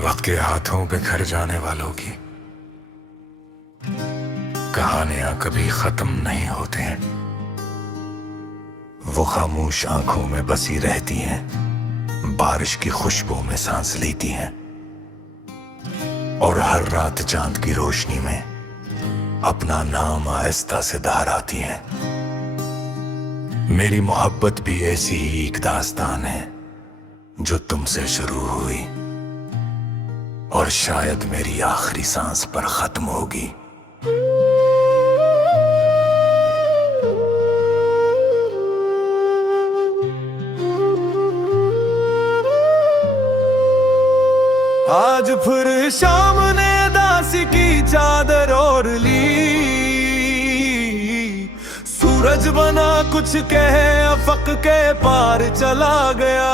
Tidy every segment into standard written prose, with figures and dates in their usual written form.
वक्त के हाथों बिखर जाने वालों की कहानियां कभी खत्म नहीं होते हैं। वो खामोश आंखों में बसी रहती हैं, बारिश की खुशबू में सांस लेती हैं और हर रात चांद की रोशनी में अपना नाम आहिस्ता से दोहराती हैं। मेरी मोहब्बत भी ऐसी ही एक दास्तान है जो तुमसे शुरू हुई और शायद मेरी आखिरी सांस पर खत्म होगी। आज फिर शाम ने दासी की चादर ओढ़ ली, सूरज बना कुछ कहे अफक के पार चला गया।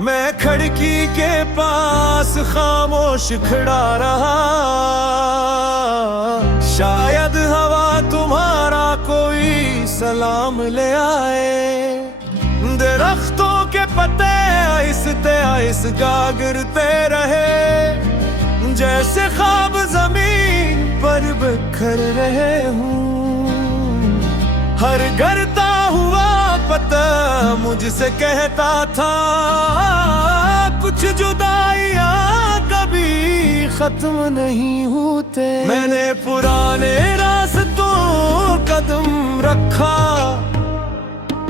मैं खिड़की के पास खामोश खड़ा रहा, शायद हवा तुम्हारा कोई सलाम ले आए। दरख्तों के पत्ते आहिस्ते आहिस्ता गिरते रहे, जैसे ख्वाब जमीन पर बिखर रहे हूँ। हर गिरता हुआ पत्ता मुझसे कहता था, कुछ जुदाइयां कभी खत्म नहीं होते। मैंने पुराने रास्तों कदम रखा,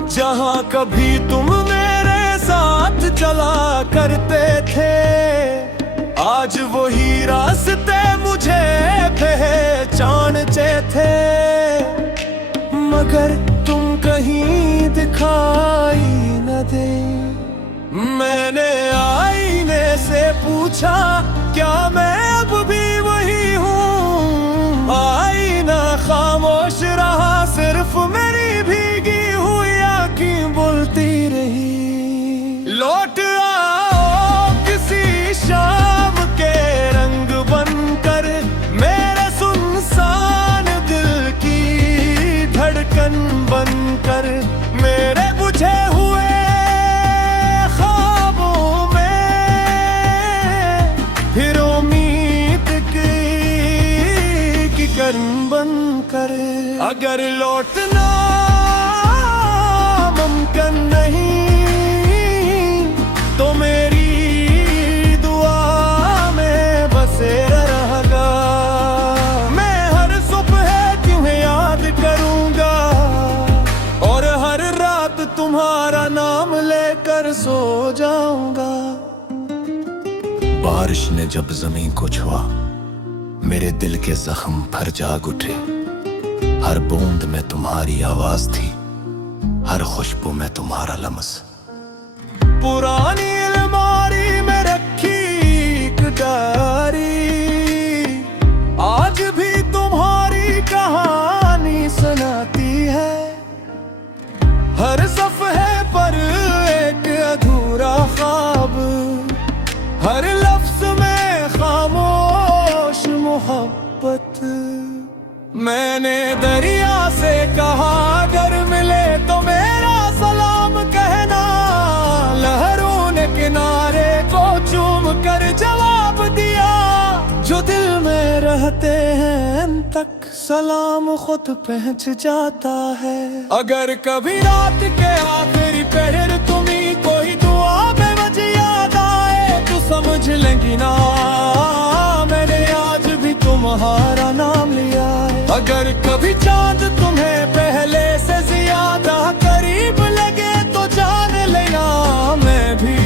जहाँ कभी तुम मेरे साथ चला करते थे। आज वही रास्ते मुझे पहचानते थे, मगर तुम कहीं दिखाई न दे। मैंने आईने से पूछा, क्या मैं अब भी वही हूँ? आईना खामोश रहा, सिर्फ मेरी भीगी हुई आँखें बोलती रही। लौट आओ किसी शाम के रंग बनकर, मेरे सुनसान दिल की धड़कन बनकर। मेरे बुझे हुए ख्वाबों में फिर उम्मीद की किरण बनकर। अगर लौटना मुमकिन नहीं तो मेरी दुआ में बसे रहेगा। मैं हर सुबह तुम्हें याद करूंगा और हर रात तुम्हारा नाम लेकर सो जाऊंगा। बारिश ने जब जमीन को छुआ, मेरे दिल के जख्म भर जाग उठे। हर बूंद में तुम्हारी आवाज थी, हर खुशबू में तुम्हारा लम्स। पुरानी अलमारी में रखी एक डायरी, आज भी तुम्हारी कहानी सुनाती है। हर सफ़हे पर एक अधूरा ख्वाब, हर लफ्ज में खामोश मोहब्बत। मैंने दरिया से कहा, अगर मिले तो मेरा सलाम कहना। लहरों ने किनारे को चूम कर जवाब दिया, जो दिल में रहते हैं अन तक सलाम खुद पहुंच जाता है। अगर कभी रात के आखिरी पहर तुम्हीं कोई दुआ बेवजह याद आए, तो समझ लेंगी ना मैंने आज भी तुम्हारा नाम लिया है। अगर कभी चांद तुम्हें पहले से ज्यादा करीब लगे तो जान लेना, मैं भी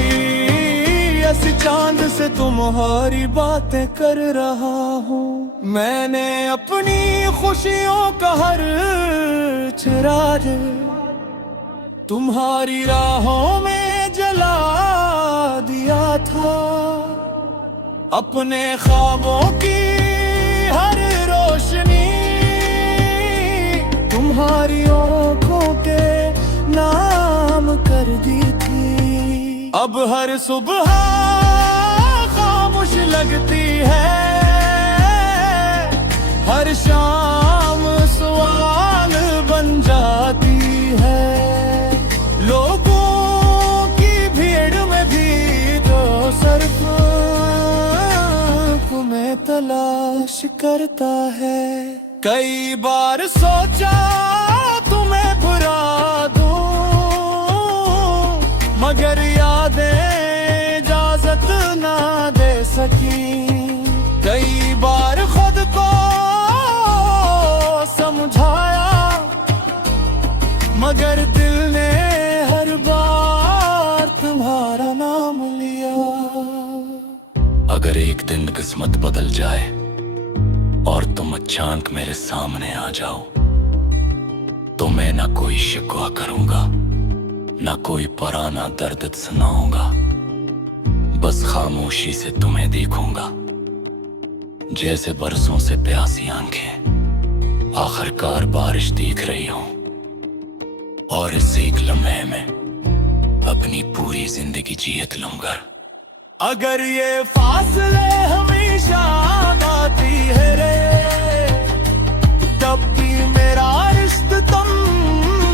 ऐसी चांद से तुम्हारी बातें कर रहा हूँ। मैंने अपनी खुशियों का हर चिराग तुम्हारी राहों में जला दिया था। अपने ख्वाबों की हर रोशनी तुम्हारी आँखों के नाम कर दी थी। अब हर सुबह खामोश लगती है, हर शाम सवाल बन जाती है। लोगों की भीड़ में भी तो सिर्फ में तलाश करता है। कई बार सोचा तुम्हें भुला दूं, मगर यादें इजाजत ना दे सकी। कई बार खुद को समझाया, मगर दिल ने हर बार तुम्हारा नाम लिया। अगर एक दिन किस्मत बदल जाए और तुम अचानक मेरे सामने आ जाओ, तो मैं ना कोई शिकवा करूंगा, ना कोई पुराना दर्द सुनाऊंगा। बस खामोशी से तुम्हें देखूंगा, जैसे बरसों से प्यासी आंखें आखिरकार बारिश देख रही हूं। और इस एक लम्हे में अपनी पूरी जिंदगी जीत लूंगा। अगर ये फासले हमेशा आती है रे, तब भी मेरा रिश्ता तुम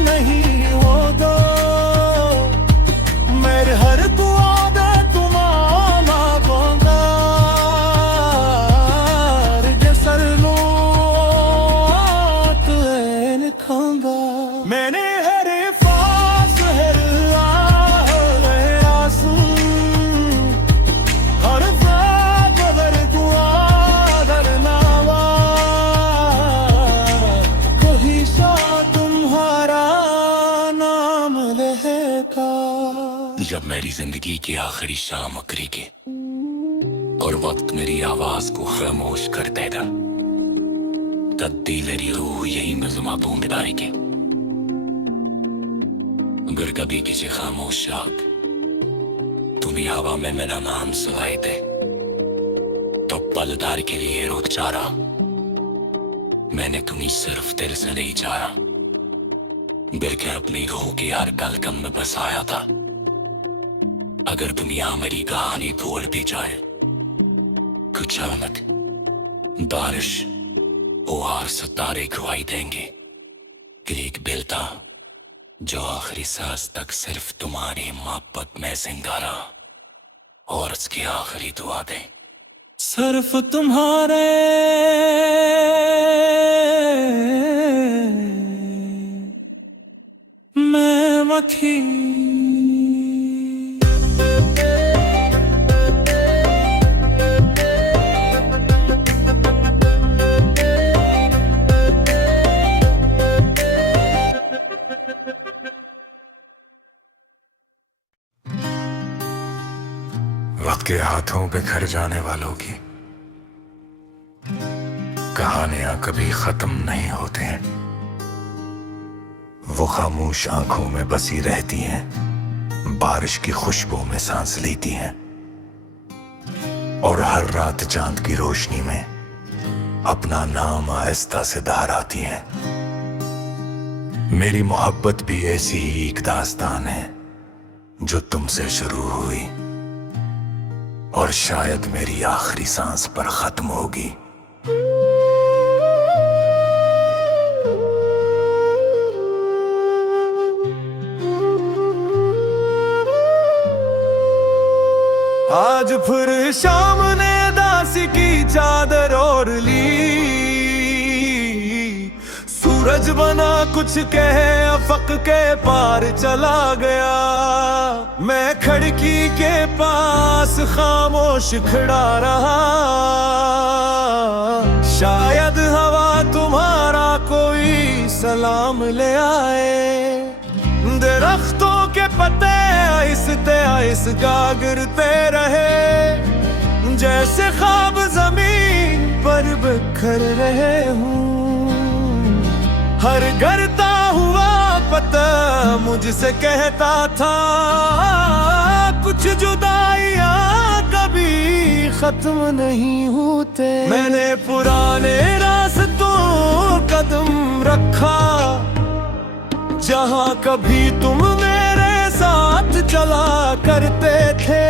नहीं होगा। मेरे हर दुआ दे तुम्हारा मांगूंगा, जैसर लो तुझे लिखूंगा। मैंने हर फास हर आंसू, हर बात अगर दुआ करनावा, कोई सा तुम्हारा नाम लेगा। जब मेरी जिंदगी की आखिरी शाम उकरेगी और वक्त मेरी आवाज को खामोश कर देगा, तब मेरी रूह यही नज़्म बूंद गाएगी। अगर कभी किसी खामोश रात तुम्हें हवा में मेरा नाम सुनाई दे, तो पलदार के लिए रुक जा रहा। मैंने तुम्हें सिर्फ दिल से नहीं चाहा, बल्कि अपनी रूह की हर कलकम में बसाया था। अगर दुनिया मेरी कहानी भूल भी जाए, कुछ अचानक बारिश और सितारे गवाही देंगे कि एक दिल था जो आखिरी सांस तक सिर्फ तुम्हारी मोहब्बत में जिंदा रहा, और उसकी आखिरी दुआ दे सिर्फ तुम्हारे मैं मखी। वक्त के हाथों बिखर जाने वालों की कहानियां कभी खत्म नहीं होते हैं। वो खामोश आंखों में बसी रहती हैं, बारिश की खुशबू में सांस लेती हैं, और हर रात चांद की रोशनी में अपना नाम आहिस्ता से दोहराती हैं। मेरी मोहब्बत भी ऐसी ही एक दास्तान है जो तुमसे शुरू हुई और शायद मेरी आखिरी सांस पर खत्म होगी। आज फिर शाम ने दासी की चादर ओढ़ ली, सूरज बना कुछ कहे अफक के पार चला गया। मैं खिड़की के पास खामोश खड़ा रहा, शायद हवा तुम्हारा कोई सलाम ले आए। दरख्तों के पत्ते आहिस्ते आहिस्ता गिरते रहे, जैसे ख्वाब जमीन पर बिखर रहे हूँ। हर गिरता हुआ पता मुझसे कहता था, कुछ जुदाइयां कभी खत्म नहीं होते। मैंने पुराने रास्तों कदम रखा, जहां कभी तुम मेरे साथ चला करते थे।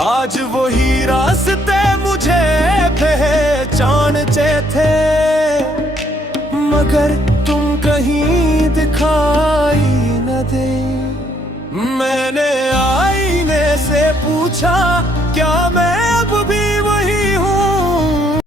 आज वही रास्ते मुझे पहचानते थे, मगर तुम कहीं दिखाई न दे। मैंने आईने से पूछा,